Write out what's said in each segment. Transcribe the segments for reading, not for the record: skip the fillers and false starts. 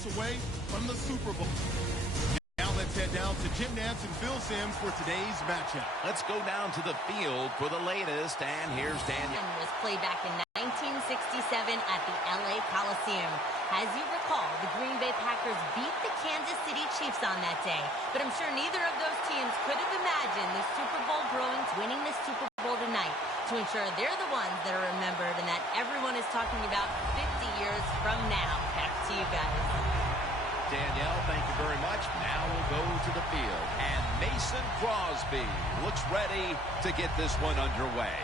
steps away from the Super Bowl. Now let's head down to Jim Nantz and Phil Simms for today's matchup. Let's go down to the field for the latest, and here's Daniel. Was played back in 1967 at the LA Coliseum. As you recall, the Green Bay Packers beat the Kansas City Chiefs on that day. But I'm sure neither of those teams could have imagined the Super Bowl Bruins winning the Super Bowl tonight to ensure they're the ones that are remembered and that everyone is talking about 50 years from now. Back to you guys. Danielle, thank you very much. Now we'll go to the field. And Mason Crosby looks ready to get this one underway.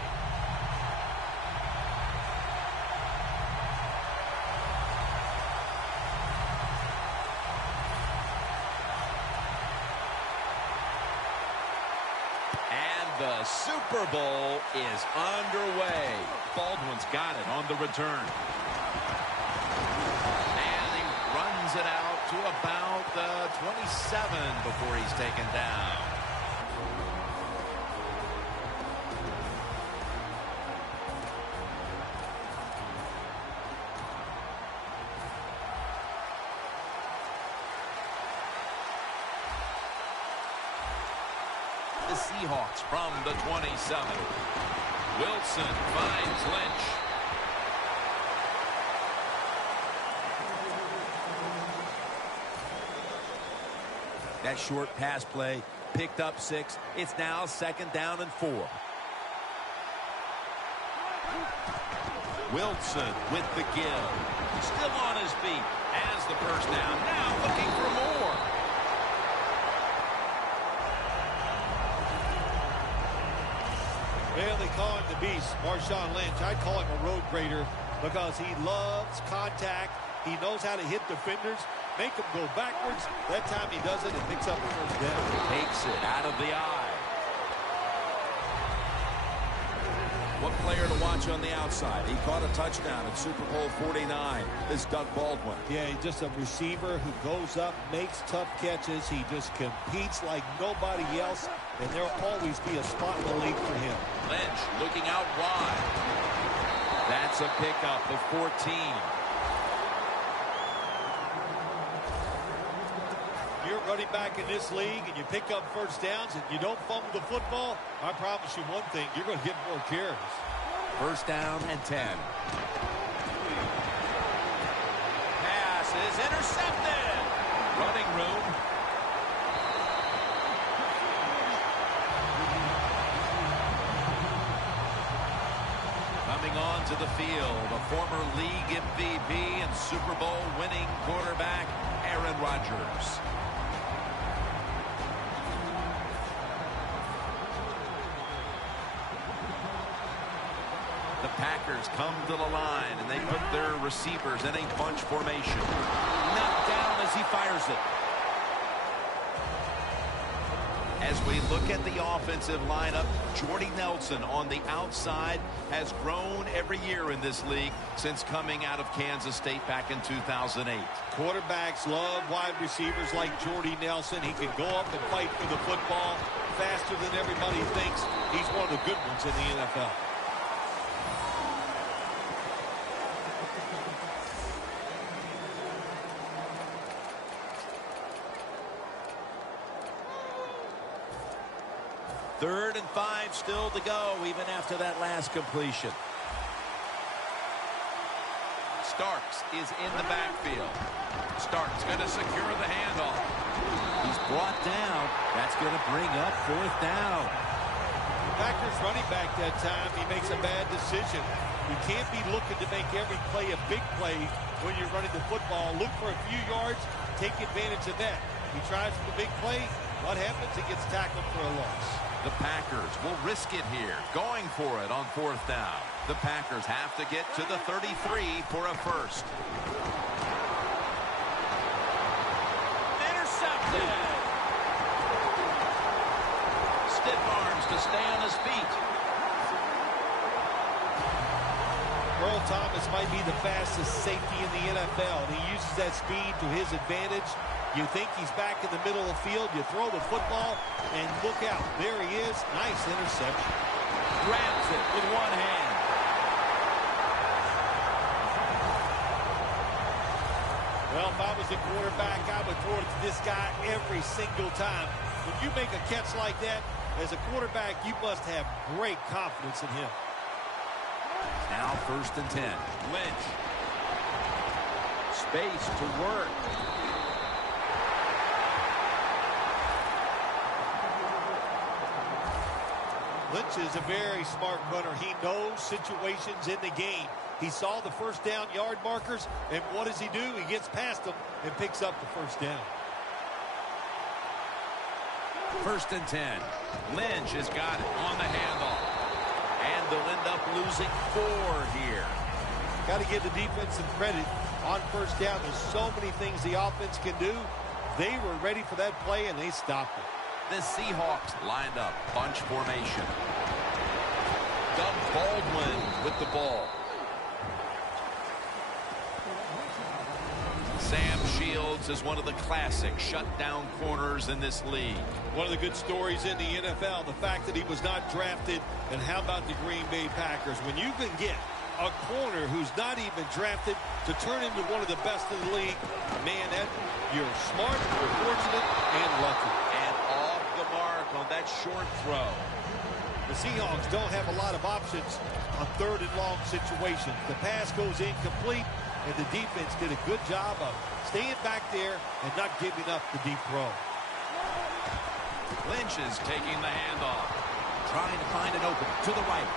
And the Super Bowl is underway. Baldwin's got it on the return. And he runs it out to about the 27 before he's taken down. The Seahawks from the 27. Wilson finds Lynch. That short pass play picked up 6. It's now 2nd down and 4. Wilson with the give. Still on his feet. Has the first down. Now looking for more. Well, they call him the beast, Marshawn Lynch. I'd call him a road grader because he loves contact. He knows how to hit defenders, make them go backwards. That time he does it and picks up the first down. Takes it out of the eye. What player to watch on the outside? He caught a touchdown at Super Bowl 49. This Doug Baldwin. Yeah, he's just a receiver who goes up, makes tough catches. He just competes like nobody else, and there'll always be a spot in the league for him. Lynch looking out wide. That's a pickup of 14. You're running back in this league and you pick up first downs and you don't fumble the football, I promise you one thing, you're going to get more carries. First down and 10. Pass is intercepted. Running room. Coming on to the field, a former league MVP and Super Bowl winning quarterback, Aaron Rodgers. The Packers come to the line, and they put their receivers in a bunch formation. Knocked down as he fires it. As we look at the offensive lineup, Jordy Nelson on the outside has grown every year in this league since coming out of Kansas State back in 2008. Quarterbacks love wide receivers like Jordy Nelson. He can go up and fight for the football faster than everybody thinks. He's one of the good ones in the NFL. Third and 5 still to go, even after that last completion. Starks is in the backfield. Starks going to secure the handoff. He's brought down. That's going to bring up 4th down. Packers running back that time, he makes a bad decision. You can't be looking to make every play a big play when you're running the football. Look for a few yards, take advantage of that. He tries for the big play. What happens? He gets tackled for a loss. The Packers will risk it here, going for it on 4th down. The Packers have to get to the 33 for a first. Intercepted! Stiff arms to stay on his feet. Earl Thomas might be the fastest safety in the NFL, and he uses that speed to his advantage. You think he's back in the middle of the field, you throw the football, and look out. There he is. Nice interception. Grabs it with one hand. Well, if I was a quarterback, I would throw it to this guy every single time. When you make a catch like that, as a quarterback, you must have great confidence in him. Now 1st and 10. Lynch. Space to work. Lynch is a very smart runner. He knows situations in the game. He saw the first down yard markers, and what does he do? He gets past them and picks up the first down. 1st and 10. Lynch has got it on the handoff. And they'll end up losing 4 here. Got to give the defense some credit on first down. There's so many things the offense can do. They were ready for that play, and they stopped it. The Seahawks lined up. Bunch formation. Doug Baldwin with the ball. Sam Shields is one of the classic shutdown corners in this league. One of the good stories in the NFL, the fact that he was not drafted. And how about the Green Bay Packers? When you can get a corner who's not even drafted to turn into one of the best in the league, man, that you're smart, you're fortunate, and lucky. And off the mark on that short throw. The Seahawks don't have a lot of options on 3rd and long situations. The pass goes incomplete, and the defense did a good job of staying back there and not giving up the deep throw. Lynch is taking the handoff. Trying to find an open to the right.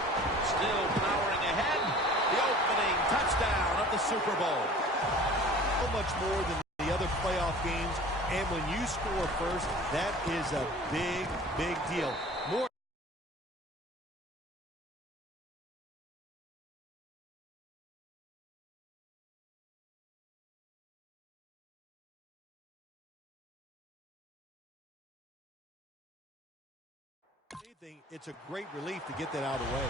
Still powering ahead. The opening touchdown of the Super Bowl. So much more than the other playoff games. And when you score first, that is a big, big deal. More. It's a great relief to get that out of the way.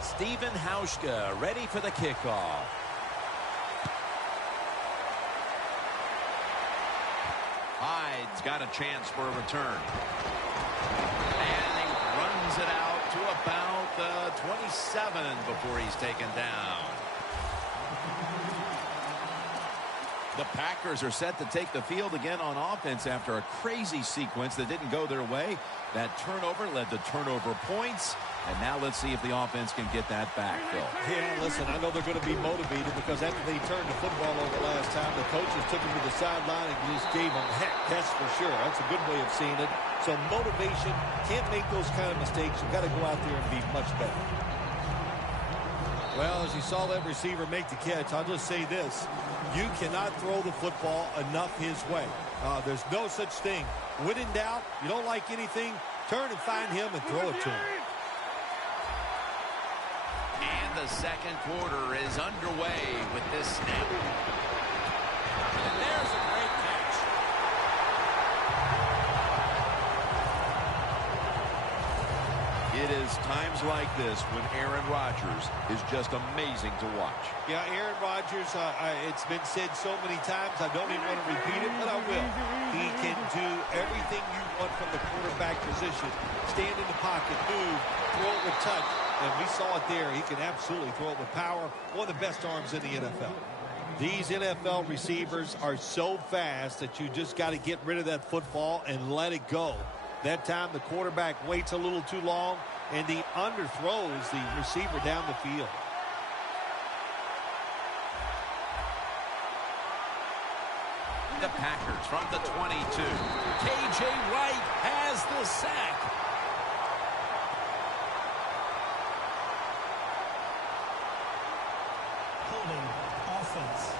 Stephen Hauschka ready for the kickoff. Hyde's got a chance for a return. And he runs it out to about 27 before he's taken down. The Packers are set to take the field again on offense after a crazy sequence that didn't go their way. That turnover led to turnover points. And now let's see if the offense can get that back, Phil. Yeah, listen, I know they're going to be motivated because after they turned the football over last time, the coaches took them to the sideline and just gave them heck. That's for sure. That's a good way of seeing it. So motivation, can't make those kind of mistakes. You've got to go out there and be much better. Well, as you saw that receiver make the catch, I'll just say this. You cannot throw the football enough his way. There's no such thing. When in doubt, you don't like anything, turn and find him and throw it to him. And the second quarter is underway with this snap. And there's a great catch. It is times like this when Aaron Rodgers is just amazing to watch. Yeah, Aaron Rodgers, it's been said so many times, I don't even want to repeat it, but I will. He can do everything you want from the quarterback position. Stand in the pocket, move, throw it with touch. And we saw it there. He can absolutely throw it with power. One of the best arms in the NFL. These NFL receivers are so fast that you just got to get rid of that football and let it go. That time the quarterback waits a little too long and he underthrows the receiver down the field. The Packers from the 22. K.J. Wright has the sack. Holding offense.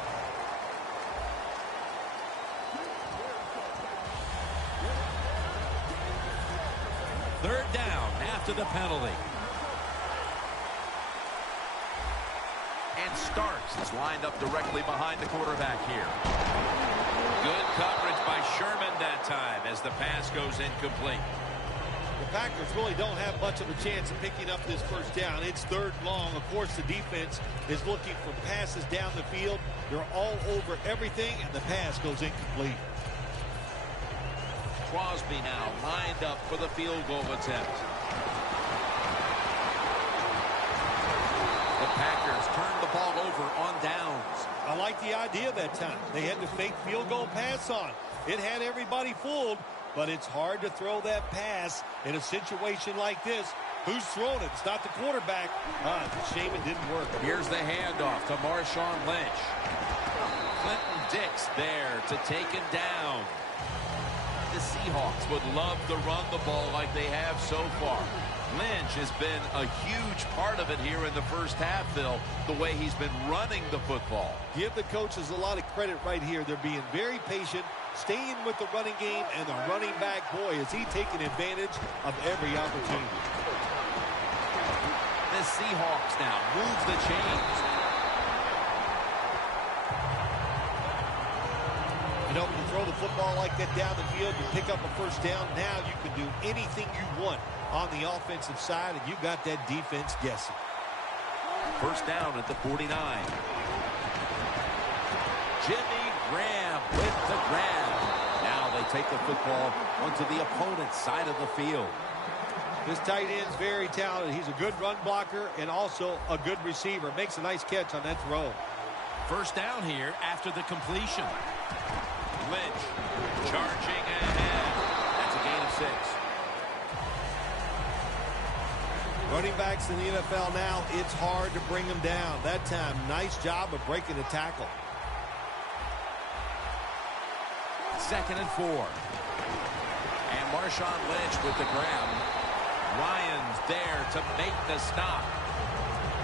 Third down after the penalty. And Starks is lined up directly behind the quarterback here. Good coverage by Sherman that time as the pass goes incomplete. The Packers really don't have much of a chance of picking up this first down. It's third and long. Of course, the defense is looking for passes down the field. They're all over everything, and the pass goes incomplete. Crosby now lined up for the field goal attempt. The Packers turned the ball over on downs. I like the idea that time. They had the fake field goal pass on. It had everybody fooled, but it's hard to throw that pass in a situation like this. Who's throwing it? It's not the quarterback. It's a shame it didn't work. Here's the handoff to Marshawn Lynch. Clinton Dix there to take him down. The Seahawks would love to run the ball like they have so far. Lynch has been a huge part of it here in the first half, Phil, the way he's been running the football. Give the coaches a lot of credit right here. They're being very patient, staying with the running game, and the running back, boy, is he taking advantage of every opportunity. The Seahawks now move the chains. You know, when you throw the football like that down the field, you pick up a first down. Now you can do anything you want on the offensive side, and you got that defense guessing. First down at the 49. Jimmy Graham with the grab. Now they take the football onto the opponent's side of the field. This tight end's very talented. He's a good run blocker and also a good receiver. Makes a nice catch on that throw. First down here after the completion. Lynch charging ahead. That's a gain of 6. Running backs in the NFL now, it's hard to bring them down. That time, nice job of breaking the tackle. 2nd and 4. And Marshawn Lynch with the grab. Ryan's there to make the stop.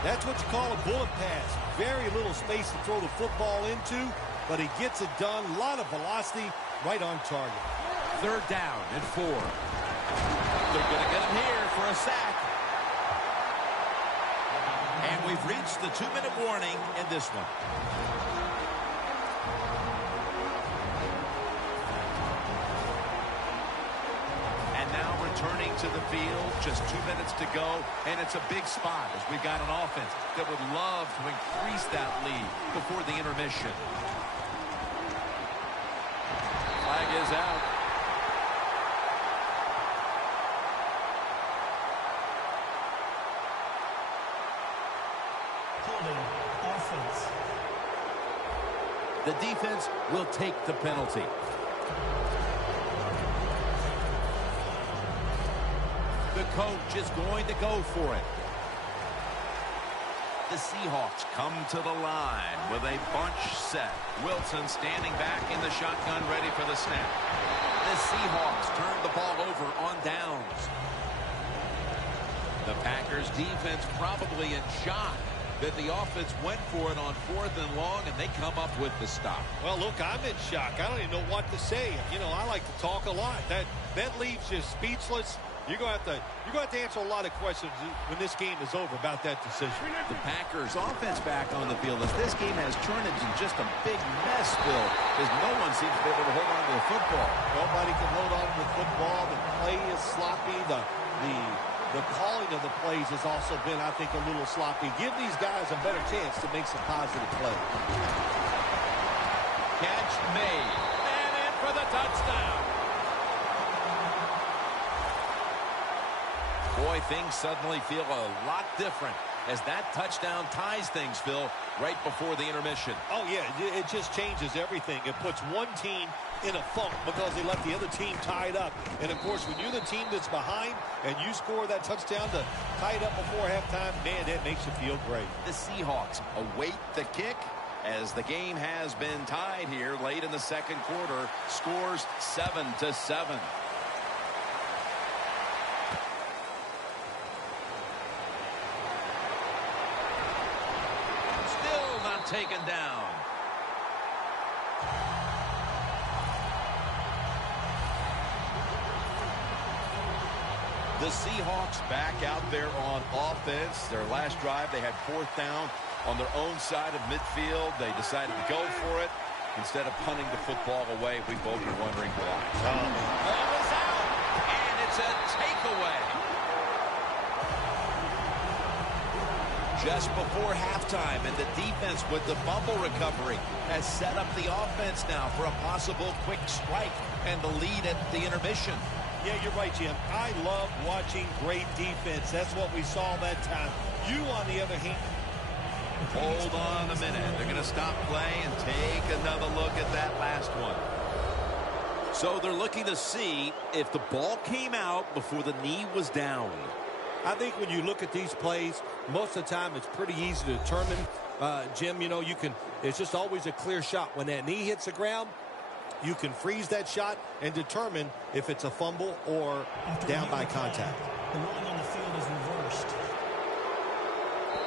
That's what you call a bullet pass. Very little space to throw the football into, but he gets it done. A lot of velocity, right on target. 3rd down and 4. They're going to get him here for a sack. And we've reached the 2-minute warning in this one. Returning to the field, just 2 minutes to go, and it's a big spot as we've got an offense that would love to increase that lead before the intermission. Flag is out. Holding offense. The defense will take the penalty. The coach is going to go for it. The Seahawks come to the line with a bunch set. Wilson standing back in the shotgun, ready for the snap. The Seahawks turn the ball over on downs. The Packers defense probably in shock that the offense went for it on 4th and long, and they come up with the stop. Well, look, I'm in shock. I don't even know what to say. You know, I like to talk a lot. That leaves you speechless. You're going to have to answer a lot of questions when this game is over about that decision. The Packers offense back on the field as this game has turned into just a big mess, Bill, because no one seems to be able to hold on to the football. Nobody can hold on to the football. The play is sloppy. The calling of the plays has also been, I think, a little sloppy. Give these guys a better chance to make some positive plays. Catch made. And in for the touchdown. Boy, things suddenly feel a lot different as that touchdown ties things, Phil, right before the intermission. Oh, yeah, it just changes everything. It puts one team in a funk because they left the other team tied up. And, of course, when you're the team that's behind and you score that touchdown to tie it up before halftime, man, that makes you feel great. The Seahawks await the kick as the game has been tied here late in the 2nd quarter. Scores 7-7. Taken down. The Seahawks back out there on offense. Their last drive, they had 4th down on their own side of midfield. They decided to go for it instead of punting the football away. We both were wondering why. Ball is out, and it's a takeaway. Just before halftime, and the defense with the fumble recovery has set up the offense now for a possible quick strike and the lead at the intermission. Yeah, you're right, Jim. I love watching great defense. That's what we saw that time. You, on the other hand, Hold on a minute. They're going to stop play and take another look at that last one. So they're looking to see if the ball came out before the knee was down. I think when you look at these plays, most of the time it's pretty easy to determine. Jim, you know, it's just always a clear shot. When that knee hits the ground, you can freeze that shot and determine if it's a fumble or down by contact. The ruling on the field is reversed.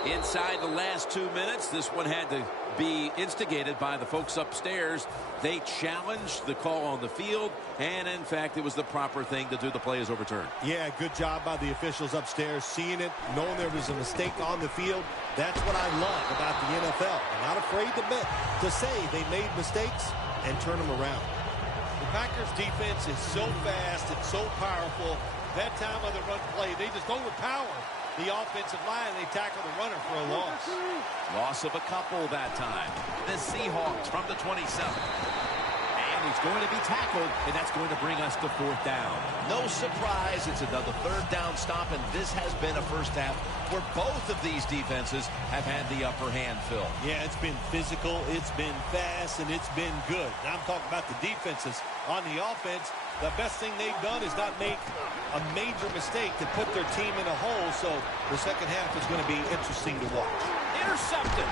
Inside the last 2 minutes, this one had to be instigated by the folks upstairs. They challenged the call on the field, and in fact, it was the proper thing to do. The play is overturned. Yeah, good job by the officials upstairs, seeing it, knowing there was a mistake on the field. That's what I love about the NFL. They're not afraid to say they made mistakes and turn them around. The Packers defense is so fast and so powerful. That time of the run play, they just overpower the offensive line. They tackle the runner for a loss. Loss of a couple that time. The Seahawks from the 27. And he's going to be tackled, and that's going to bring us to 4th down. No surprise, it's another 3rd down stop, and this has been a first half where both of these defenses have had the upper hand, Phil. Yeah, it's been physical, it's been fast, and it's been good. Now I'm talking about the defenses. On the offense, the best thing they've done is not make a major mistake to put their team in a hole, so the second half is going to be interesting to watch. Intercepted.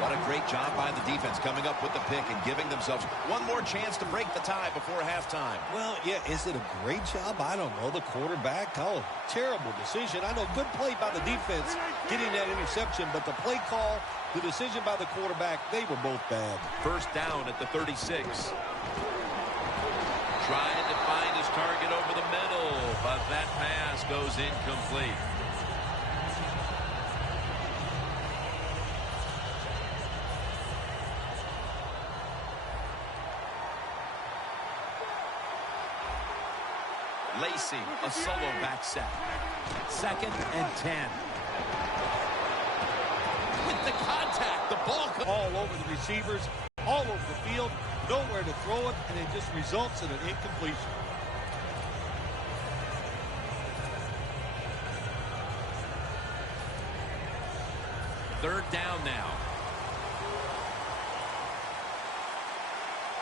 What a great job by the defense coming up with the pick and giving themselves one more chance to break the tie before halftime. Well, yeah, is it a great job? I don't know. The quarterback, terrible decision. I know, good play by the defense getting that interception, but the play call, the decision by the quarterback, they were both bad. 1st down at the 36. Trying to find his target over the middle, but that pass goes incomplete. Lacy, a solo back set. 2nd and 10. With the contact, the ball all over the receivers, all over the field, nowhere to throw it, and it just results in an incompletion. Third down now.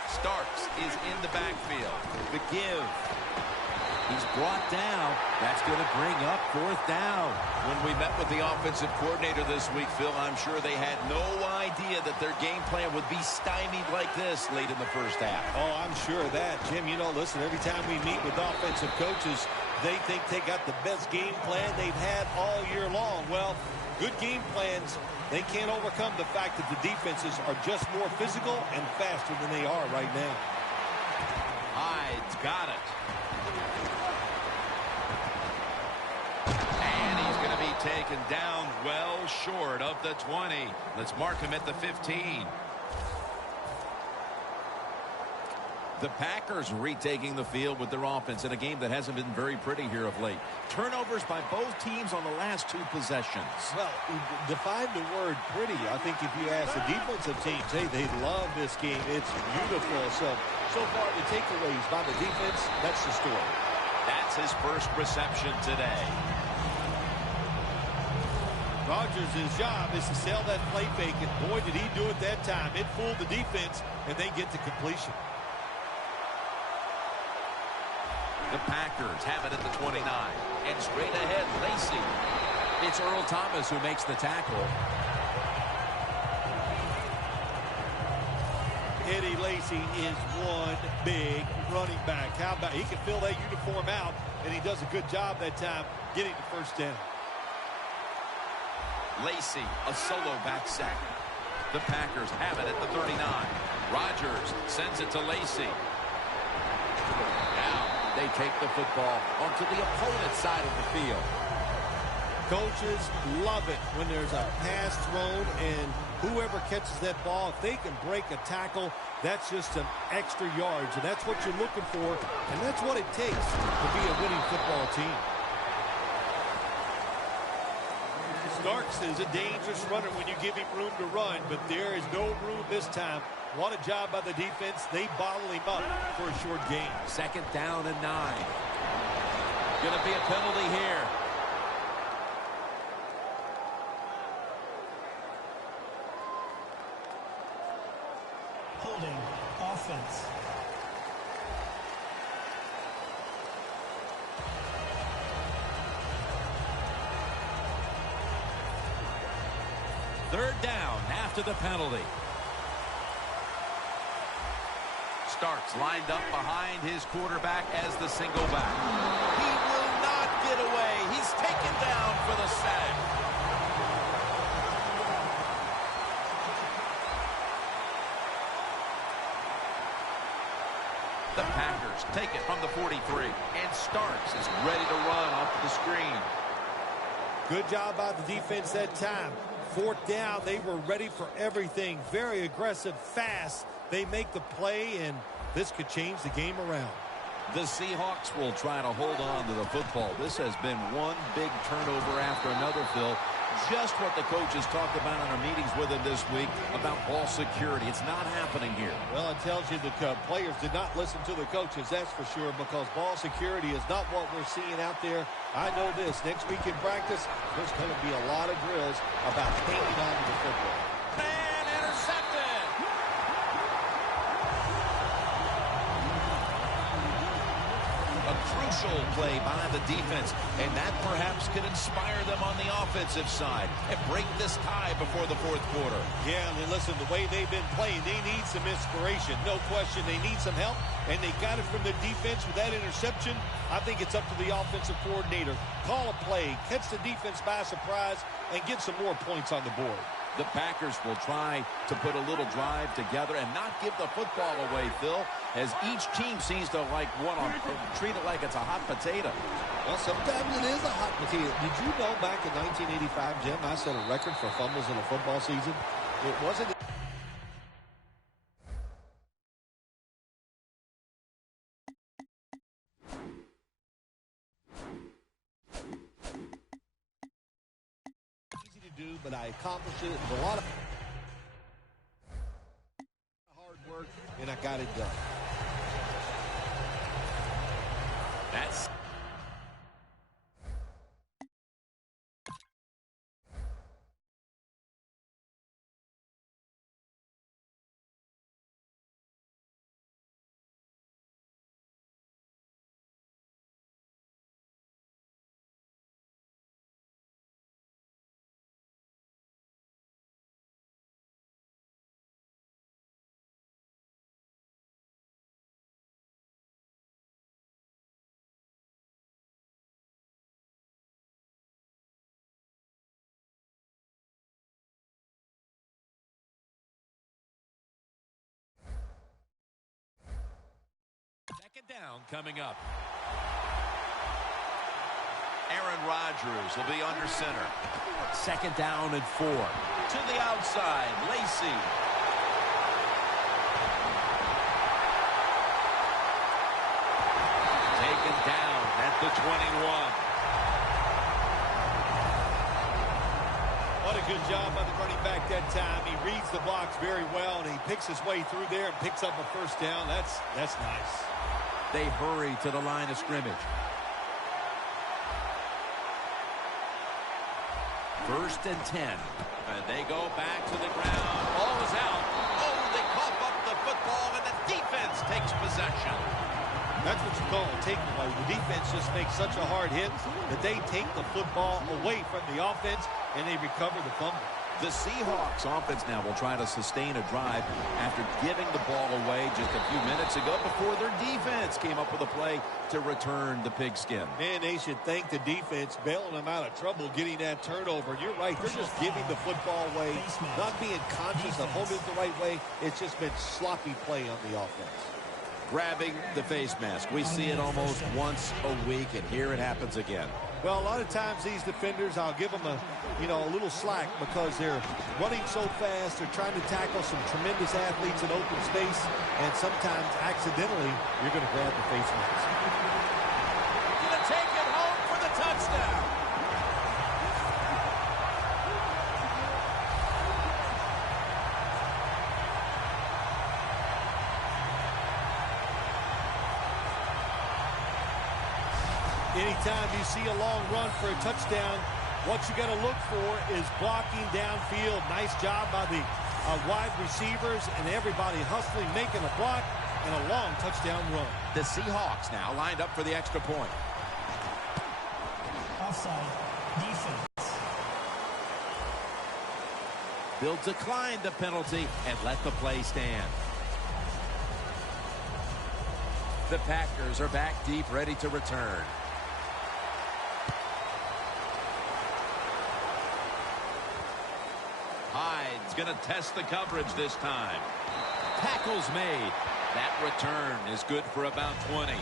Starks is in the backfield. The give. He's brought down. That's going to bring up 4th down. When we met with the offensive coordinator this week, Phil, I'm sure they had no idea that their game plan would be stymied like this late in the first half. Oh, I'm sure of that. Jim, you know, listen, every time we meet with offensive coaches, they think they got the best game plan they've had all year long. Well, good game plans, they can't overcome the fact that the defenses are just more physical and faster than they are right now. Hyde's got it. Taken down well short of the 20. Let's mark him at the 15. The Packers retaking the field with their offense in a game that hasn't been very pretty here of late. Turnovers by both teams on the last 2 possessions. Well, define the word pretty. I think if you ask the defensive teams, hey, they love this game. It's beautiful. So far, the takeaways by the defense, that's the story. That's his first reception today. Rodgers' job is to sell that play fake, and boy, did he do it that time. It fooled the defense, and they get to completion. The Packers have it at the 29. And straight ahead, Lacy. It's Earl Thomas who makes the tackle. Eddie Lacy is one big running back. How about he can fill that uniform out, and he does a good job that time getting the 1st down. Lacy, a solo back set. The Packers have it at the 39. Rodgers sends it to Lacy. Now they take the football onto the opponent's side of the field. Coaches love it when there's a pass thrown, and whoever catches that ball, if they can break a tackle, that's just some extra yards, and that's what you're looking for, and that's what it takes to be a winning football team. Starks is a dangerous runner when you give him room to run, but there is no room this time. What a job by the defense. They bottle him up for a short gain. 2nd down and 9. Going to be a penalty here. Holding offense. Third down after the penalty. Starks lined up behind his quarterback as the single back. He will not get away. He's taken down for the sack. The Packers take it from the 43. And Starks is ready to run off the screen. Good job by the defense that time. Fourth down, they were ready for everything. Very aggressive, fast. They make the play, and this could change the game around. The Seahawks will try to hold on to the football. This has been one big turnover after another, Phil. Just what the coaches talked about in our meetings with him this week about ball security. It's not happening here. Well, it tells you the players did not listen to the coaches, that's for sure, because ball security is not what we're seeing out there. I know this. Next week in practice, there's going to be a lot of drills about hanging on to the football. Man, intercepted! A crucial play by the defense, and that perhaps could inspire them on the offensive side and break this tie before the fourth quarter. Yeah, and listen, the way they've been playing, they need some inspiration. No question, they need some help, and they got it from the defense with that interception. I think it's up to the offensive coordinator. Call a play, catch the defense by surprise, and get some more points on the board. The Packers will try to put a little drive together and not give the football away, Phil, as each team seems to treat it like it's a hot potato. Well, sometimes it is a hot potato. Did you know back in 1985, Jim, I set a record for fumbles in a football season? It wasn't... but I accomplished it with a lot of hard work, and I got it done. That's second down coming up. Aaron Rodgers will be under center. Second down and 4. To the outside, Lacy. Taken down at the 21. What a good job by the running back that time. He reads the blocks very well, and he picks his way through there and picks up a first down. That's nice. They hurry to the line of scrimmage. First and 10. And they go back to the ground. Ball is out. Oh, they cough up the football, and the defense takes possession. That's what you call a takeaway. The defense just makes such a hard hit that they take the football away from the offense, and they recover the fumble. The Seahawks offense now will try to sustain a drive after giving the ball away just a few minutes ago before their defense came up with a play to return the pigskin. Man, they should thank the defense bailing them out of trouble getting that turnover. You're right. They're just giving the football away, not being conscious of holding it the right way. It's just been sloppy play on the offense. Grabbing the face mask. We see it almost once a week, and here it happens again. Well, a lot of times these defenders, I'll give them a little slack because they're running so fast. They're trying to tackle some tremendous athletes in open space, and sometimes accidentally you're going to grab the face mask. Gonna take it home for the touchdown. Anytime you see a long run for a touchdown, what you got to look for is blocking downfield. Nice job by the wide receivers and everybody hustling, making a block, and a long touchdown run. The Seahawks now lined up for the extra point. Offside. Defense. They'll decline the penalty and let the play stand. The Packers are back deep, ready to return. Hyde's going to test the coverage this time. Tackle's made. That return is good for about 20.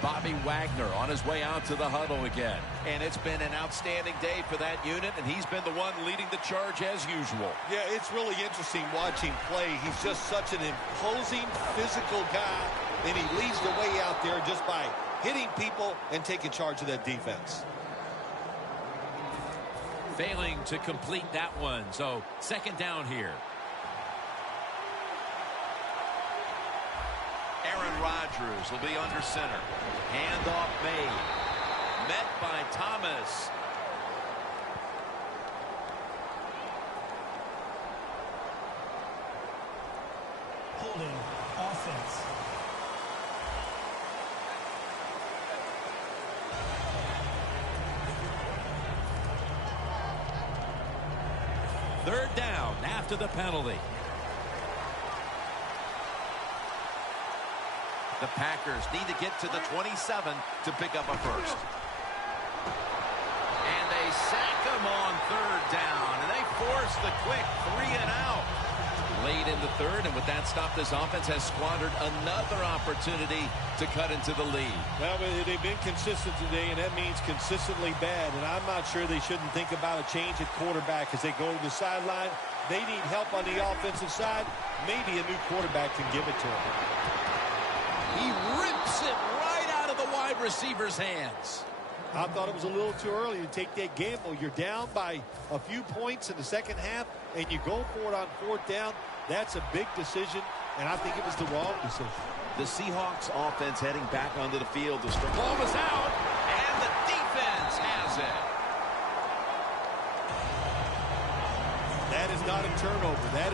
Bobby Wagner on his way out to the huddle again. And it's been an outstanding day for that unit, and he's been the one leading the charge as usual. Yeah, it's really interesting watching play. He's just such an imposing physical guy, and he leads the way out there just by hitting people and taking charge of that defense. Failing to complete that one, so second down here. Aaron Rodgers will be under center. Handoff made. Met by Thomas. Holding. Offense. Third down after the penalty. The Packers need to get to the 27 to pick up a first. And they sack him on third down, and they force the quick 3 and out. Late in the third, and with that stop, this offense has squandered another opportunity to cut into the lead. Well, they've been consistent today, and that means consistently bad, and I'm not sure they shouldn't think about a change at quarterback as they go to the sideline. They need help on the offensive side. Maybe a new quarterback can give it to them. He rips it right out of the wide receiver's hands. I thought it was a little too early to take that gamble. You're down by a few points in the second half, and you go for it on fourth down. That's a big decision, and I think it was the wrong decision. The Seahawks offense heading back onto the field. The ball was out, and the defense has it. That is not a turnover. That